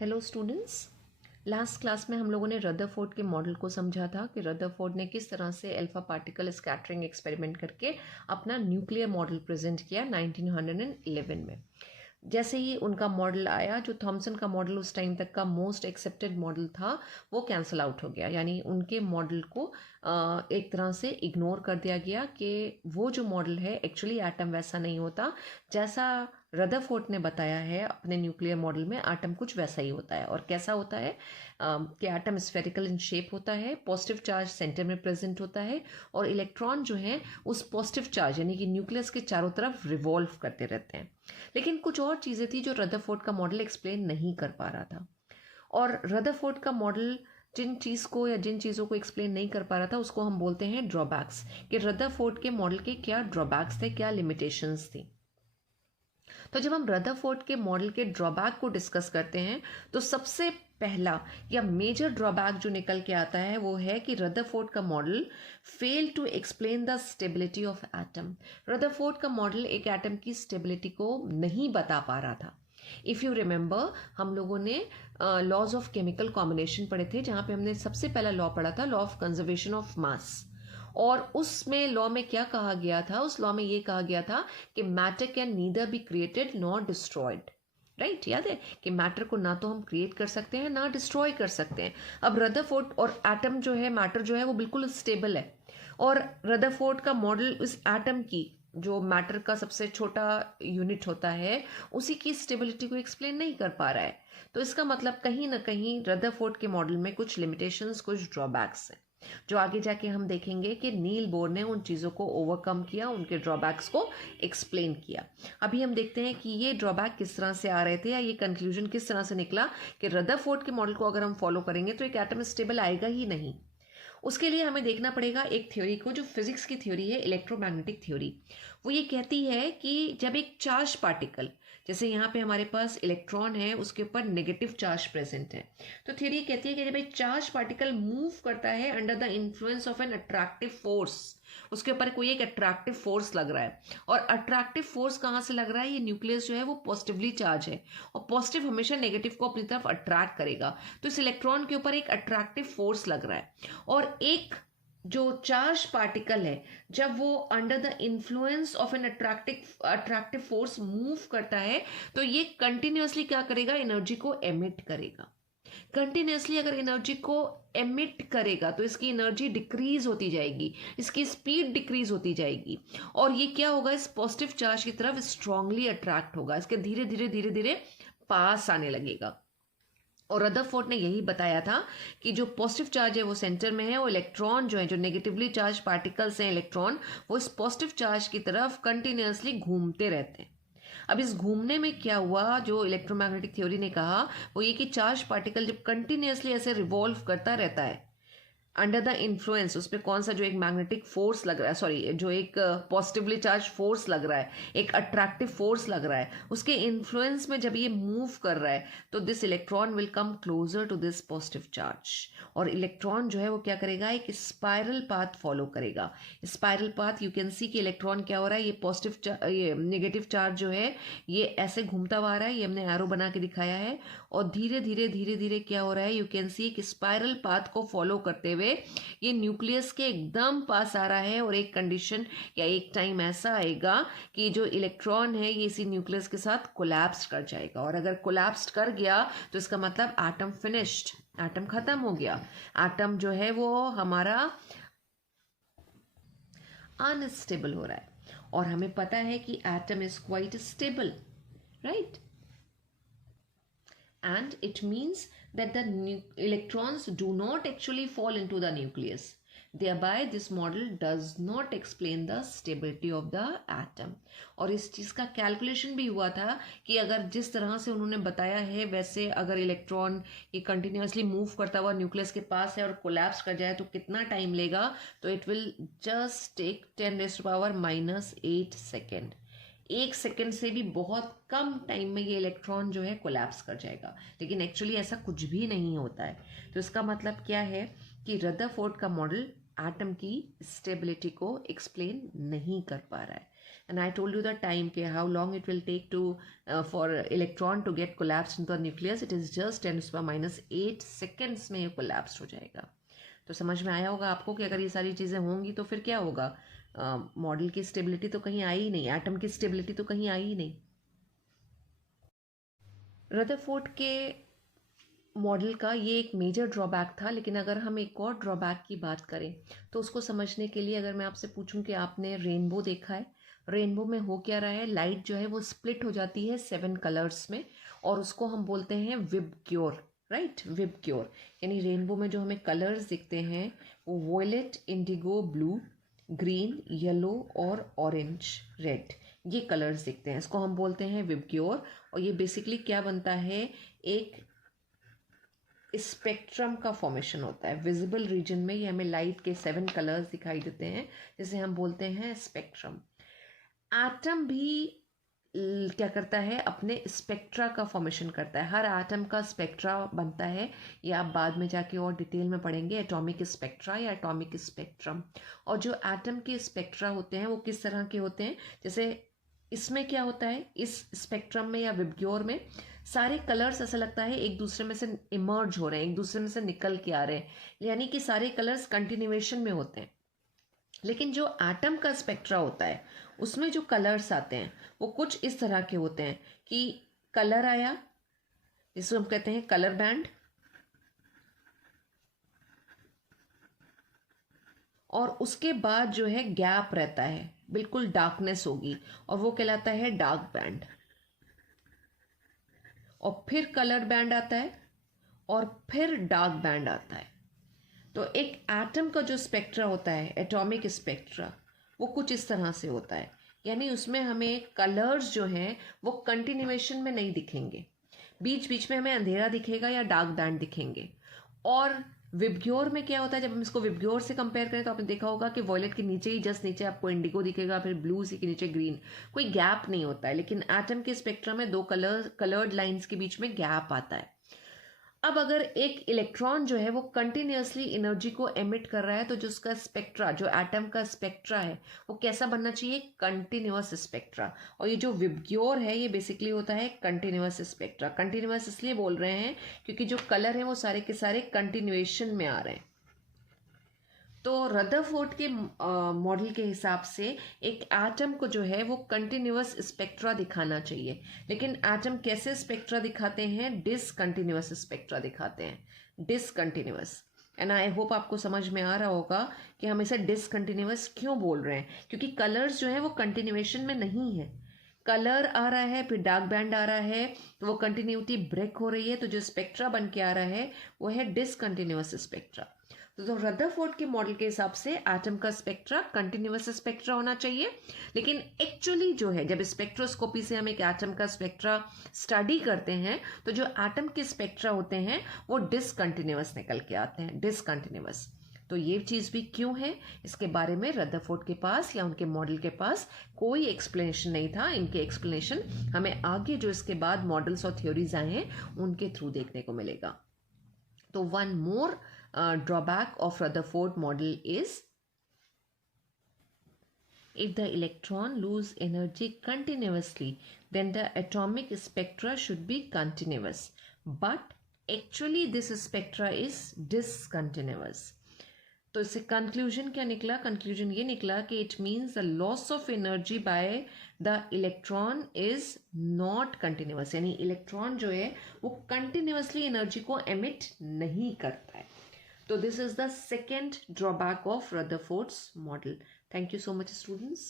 Hello students. Last class में हम लोगों ने रदरफोर्ड के मॉडल को समझा था कि रदरफोर्ड ने किस तरह से अल्फा पार्टिकल स्कैटरिंग एक्सपेरिमेंट करके अपना न्यूक्लियर मॉडल प्रेजेंट किया 1911 में। जैसे ही उनका मॉडल आया, जो थॉमसन का मॉडल उस टाइम तक का मोस्ट एक्सेप्टेड मॉडल था, वो कैंसिल आउट हो गया। यानी उनके मॉडल को एक तरह से इग्नोर कर दिया गया कि वो जो मॉडल है एक्चुअली एटम वैसा नहीं होता जैसा रदरफोर्ड ने बताया है अपने न्यूक्लियर मॉडल में। एटम कुछ वैसा ही होता है। और कैसा होता है कि एटम स्फेरिकल इन शेप होता है, पॉजिटिव चार्ज सेंटर में प्रेजेंट होता है और इलेक्ट्रॉन जो है उस पॉजिटिव चार्ज यानी कि न्यूक्लियस के चारों तरफ रिवॉल्व करते रहते हैं। लेकिन कुछ और चीज़ें थी जो रदरफोर्ड का मॉडल एक्सप्लेन नहीं कर पा रहा था। और रदरफोर्ड का मॉडल जिन चीज़ों को एक्सप्लेन नहीं कर पा रहा था उसको हम बोलते हैं ड्रॉबैक्स, कि रदरफोर्ड के मॉडल के क्या ड्रॉबैक्स थे, क्या लिमिटेशंस थी। तो जब हम रदरफोर्ड के मॉडल के ड्रॉबैक को डिस्कस करते हैं तो सबसे पहला या मेजर ड्रॉबैक जो निकल के आता है वो है कि रदरफोर्ड का model fail to explain the stability of atom. Rutherford का मॉडल एक एटम की स्टेबिलिटी को नहीं बता पा रहा था। इफ़ यू रिमेंबर, हम लोगों ने लॉज ऑफ केमिकल कॉम्बिनेशन पढ़े थे, जहाँ पे हमने सबसे पहला लॉ पढ़ा था, law of conservation of mass. और उसमें लॉ में क्या कहा गया था? उस लॉ में ये कहा गया था कि matter can neither be created nor destroyed. Right, याद है कि मैटर को ना तो हम क्रिएट कर सकते हैं ना डिस्ट्रॉय कर सकते हैं। अब रदरफोर्ड और एटम जो है, मैटर जो है वो बिल्कुल स्टेबल है। और रदरफोर्ड का मॉडल इस एटम की, जो मैटर का सबसे छोटा यूनिट होता है, उसी की स्टेबिलिटी को एक्सप्लेन नहीं कर पा रहा है। तो इसका मतलब कहीं ना कहीं रदरफोर्ड के मॉडल में कुछ लिमिटेशंस, कुछ ड्रॉबैक्स हैं, जो आगे जाके हम देखेंगे कि नील बोर ने उन चीज़ों को ओवरकम किया, उनके ड्रॉबैक्स को एक्सप्लेन किया। अभी हम देखते हैं कि ये ड्रॉबैक किस तरह से आ रहे थे, या ये कंक्लूजन किस तरह से निकला कि रदरफोर्ड के मॉडल को अगर हम फॉलो करेंगे तो एक एटम स्टेबल आएगा ही नहीं। उसके लिए हमें देखना पड़ेगा एक थ्योरी को, जो फिजिक्स की थ्योरी है, इलेक्ट्रोमैग्नेटिक थ्योरी। वो ये कहती है कि जब एक चार्ज पार्टिकल, जैसे यहाँ पे हमारे पास इलेक्ट्रॉन है, उसके ऊपर नेगेटिव चार्ज प्रेजेंट है, तो थ्योरी कहती है कि जब एक चार्ज पार्टिकल मूव करता है under the influence of an attractive force, उसके ऊपर कोई एक अट्रैक्टिव फोर्स लग रहा है। और अट्रैक्टिव फोर्स कहाँ से लग रहा है? ये न्यूक्लियस जो है वो पॉजिटिवली चार्ज है, और पॉजिटिव हमेशा नेगेटिव को अपनी तरफ अट्रैक्ट करेगा। तो इस इलेक्ट्रॉन के ऊपर एक अट्रैक्टिव फोर्स लग रहा है। और एक जो चार्ज पार्टिकल है, जब वो under the influence of an attractive force move करता है, तो ये कंटिन्यूअसली क्या करेगा? एनर्जी को एमिट करेगा। कंटिन्यूअसली अगर एनर्जी को एमिट करेगा तो इसकी एनर्जी डिक्रीज होती जाएगी, इसकी स्पीड डिक्रीज होती जाएगी, और ये क्या होगा? इस पॉजिटिव चार्ज की तरफ स्ट्रांगली अट्रैक्ट होगा, इसके धीरे धीरे धीरे धीरे पास आने लगेगा। और रदरफोर्ड ने यही बताया था कि जो पॉजिटिव चार्ज है वो सेंटर में है, और इलेक्ट्रॉन जो है, जो नेगेटिवली चार्ज पार्टिकल्स हैं इलेक्ट्रॉन, वो इस पॉजिटिव चार्ज की तरफ कंटिन्यूअसली घूमते रहते हैं। अब इस घूमने में क्या हुआ, जो इलेक्ट्रोमैग्नेटिक थ्योरी ने कहा, वो ये कि चार्ज पार्टिकल जब कंटिन्यूअसली ऐसे रिवॉल्व करता रहता है अंडर द इन्फ्लुएंस, उस पर कौन सा जो एक मैग्नेटिक फोर्स लग रहा है, सॉरी, जो एक पॉजिटिवली चार्ज फोर्स लग रहा है, एक अट्रैक्टिव फोर्स लग रहा है, उसके इन्फ्लुएंस में जब ये मूव कर रहा है तो this electron will come closer to this positive charge. और इलेक्ट्रॉन जो है वो क्या करेगा? एक स्पाइरल पाथ फॉलो करेगा। Spiral path, you can see कि इलेक्ट्रॉन क्या हो रहा है, ये नेगेटिव चार्ज जो है ये ऐसे घूमता हुआ आ रहा है, ये हमने एरो बना के दिखाया है, और धीरे धीरे धीरे धीरे क्या हो रहा है? यू कैन सी कि स्पाइरल पाथ को फॉलो करते हुए ये न्यूक्लियस के एकदम पास आ रहा है। और एक कंडीशन या एक टाइम ऐसा आएगा कि जो इलेक्ट्रॉन है ये इसी न्यूक्लियस के साथ कोलैप्स कर जाएगा, और अगर कोलैप्स कर गया तो इसका मतलब एटम फिनिश्ड, एटम खत्म हो गया। एटम जो है वो हमारा अनस्टेबल हो रहा है, और हमें पता है कि atom is quite stable, right? And it means that the electrons do not actually fall into the nucleus. Thereby this model does not explain the stability of the atom. और इस चीज़ का कैलकुलेशन भी हुआ था कि अगर जिस तरह से उन्होंने बताया है वैसे अगर इलेक्ट्रॉन ये कंटिन्यूअसली मूव करता हुआ न्यूक्लियस के पास है और कोलैप्स कर जाए तो कितना टाइम लेगा? तो it will just take 10⁻⁻8 second. 1 second से भी बहुत कम टाइम में ये इलेक्ट्रॉन जो है कोलैप्स कर जाएगा। लेकिन एक्चुअली ऐसा कुछ भी नहीं होता है। तो इसका मतलब क्या है कि रदरफोर्ड का मॉडल एटम की स्टेबिलिटी को एक्सप्लेन नहीं कर पा रहा है। and I told you the time कि how long it will take to for electron to get collapsed into the nucleus. It is just 10⁻⁸ seconds में ये collapsed हो जाएगा. तो समझ में आया होगा आपको कि अगर ये सारी चीज़ें होंगी तो फिर क्या होगा. मॉडल की स्टेबिलिटी तो कहीं आई ही नहीं, एटम की स्टेबिलिटी तो कहीं आई ही नहीं. रदरफोर्ड के मॉडल का ये एक मेजर ड्रॉबैक था. लेकिन अगर हम एक और ड्रॉबैक की बात करें तो उसको समझने के लिए अगर मैं आपसे पूछूं कि आपने रेनबो देखा है, रेनबो में हो क्या रहा है, लाइट जो है वो स्प्लिट हो जाती है 7 कलर्स में और उसको हम बोलते हैं विबग्योर, राइट. विबग्योर यानी रेनबो में जो हमें कलर्स दिखते हैं वो violet, indigo, blue, green, yellow और ऑरेंज, रेड, ये कलर्स दिखते हैं. इसको हम बोलते हैं विबग्योर. और ये बेसिकली क्या बनता है, एक स्पेक्ट्रम का फॉर्मेशन होता है. विजिबल रीजन में ये हमें लाइट के 7 कलर्स दिखाई देते हैं जिसे हम बोलते हैं स्पेक्ट्रम. एटम भी क्या करता है, अपने स्पेक्ट्रा का फॉर्मेशन करता है. हर एटम का स्पेक्ट्रा बनता है. ये आप बाद में जाके और डिटेल में पढ़ेंगे, एटॉमिक स्पेक्ट्रा या एटॉमिक स्पेक्ट्रम. और जो एटम के स्पेक्ट्रा होते हैं वो किस तरह के होते हैं, जैसे इसमें क्या होता है, इस स्पेक्ट्रम में या विबग्योर में सारे कलर्स ऐसा लगता है एक दूसरे में से इमर्ज हो रहे हैं, एक दूसरे में से निकल के आ रहे हैं, यानी कि सारे कलर्स कंटिन्यूएशन में होते हैं. लेकिन जो एटम का स्पेक्ट्रा होता है उसमें जो कलर्स आते हैं वो कुछ इस तरह के होते हैं कि कलर आया, जिसको हम कहते हैं कलर बैंड, और उसके बाद जो है गैप रहता है, बिल्कुल डार्कनेस होगी और वो कहलाता है डार्क बैंड. और फिर कलर बैंड आता है और फिर डार्क बैंड आता है. तो एक एटम का जो स्पेक्ट्रा होता है, एटॉमिक स्पेक्ट्रा, वो कुछ इस तरह से होता है. यानी उसमें हमें कलर्स जो हैं वो कंटिन्यूएशन में नहीं दिखेंगे, बीच बीच में हमें अंधेरा दिखेगा या डार्क बैंड दिखेंगे. और विबग्योर में क्या होता है, जब हम इसको विबग्योर से कंपेयर करें तो आपने देखा होगा कि वॉयलेट के नीचे ही जस्ट नीचे आपको इंडिगो दिखेगा, फिर ब्लू, सी के नीचे ग्रीन, कोई गैप नहीं होता है. लेकिन एटम के स्पेक्ट्रम में 2 कलर्ड लाइंस के बीच में गैप आता है. अब अगर एक इलेक्ट्रॉन जो है वो कंटिन्यूसली एनर्जी को एमिट कर रहा है तो जो उसका स्पेक्ट्रा, जो एटम का स्पेक्ट्रा है, वो कैसा बनना चाहिए, कंटिन्यूअस स्पेक्ट्रा. और ये जो विबग्योर है ये बेसिकली होता है कंटिन्यूअस स्पेक्ट्रा. कंटिन्यूअस इसलिए बोल रहे हैं क्योंकि जो कलर है वो सारे के सारे कंटिन्यूएशन में आ रहे हैं. तो रदरफोर्ड के मॉडल के हिसाब से एक एटम को जो है वो कंटिन्यूअस स्पेक्ट्रा दिखाना चाहिए. लेकिन एटम कैसे स्पेक्ट्रा दिखाते हैं, डिसकंटिन्यूअस स्पेक्ट्रा दिखाते हैं, डिसकंटिन्यूअस. एंड आई होप आपको समझ में आ रहा होगा कि हम इसे डिसकंटिन्यूअस क्यों बोल रहे हैं, क्योंकि कलर्स जो है वो कंटिन्यूएशन में नहीं है. कलर आ रहा है, फिर डार्क बैंड आ रहा है, तो वो कंटिन्यूटी ब्रेक हो रही है. तो जो स्पेक्ट्रा बन के आ रहा है वो है डिसकंटिन्यूअस स्पेक्ट्रा. तो रदरफोर्ड के मॉडल के हिसाब से एटम का स्पेक्ट्रा कंटिन्यूअस स्पेक्ट्रा होना चाहिए. लेकिन एक्चुअली जो है, जब स्पेक्ट्रोस्कोपी से हम एक एटम का स्पेक्ट्रा स्टडी करते हैं तो जो एटम के स्पेक्ट्रा होते हैं वो डिसकंटिन्यूअस निकल के आते हैं, डिसकंटिन्यूअस. तो ये चीज़ भी क्यों है, इसके बारे में रदरफोर्ड के पास या उनके मॉडल के पास कोई एक्सप्लेनेशन नहीं था. इनके एक्सप्लेनेशन हमें आगे जो इसके बाद मॉडल्स और थ्योरीज आए हैं उनके थ्रू देखने को मिलेगा. तो one more drawback of Rutherford model is if the electron lose energy continuously then the atomic spectra should be continuous, but actually this spectra is discontinuous. तो इससे कंक्लूजन क्या निकला, कंक्लूजन ये निकला कि it means the loss of energy by the electron is not continuous. यानी electron जो है वो कंटिन्यूअसली एनर्जी को एमिट नहीं करता है. So this is the second drawback of Rutherford's model. Thank you so much, students.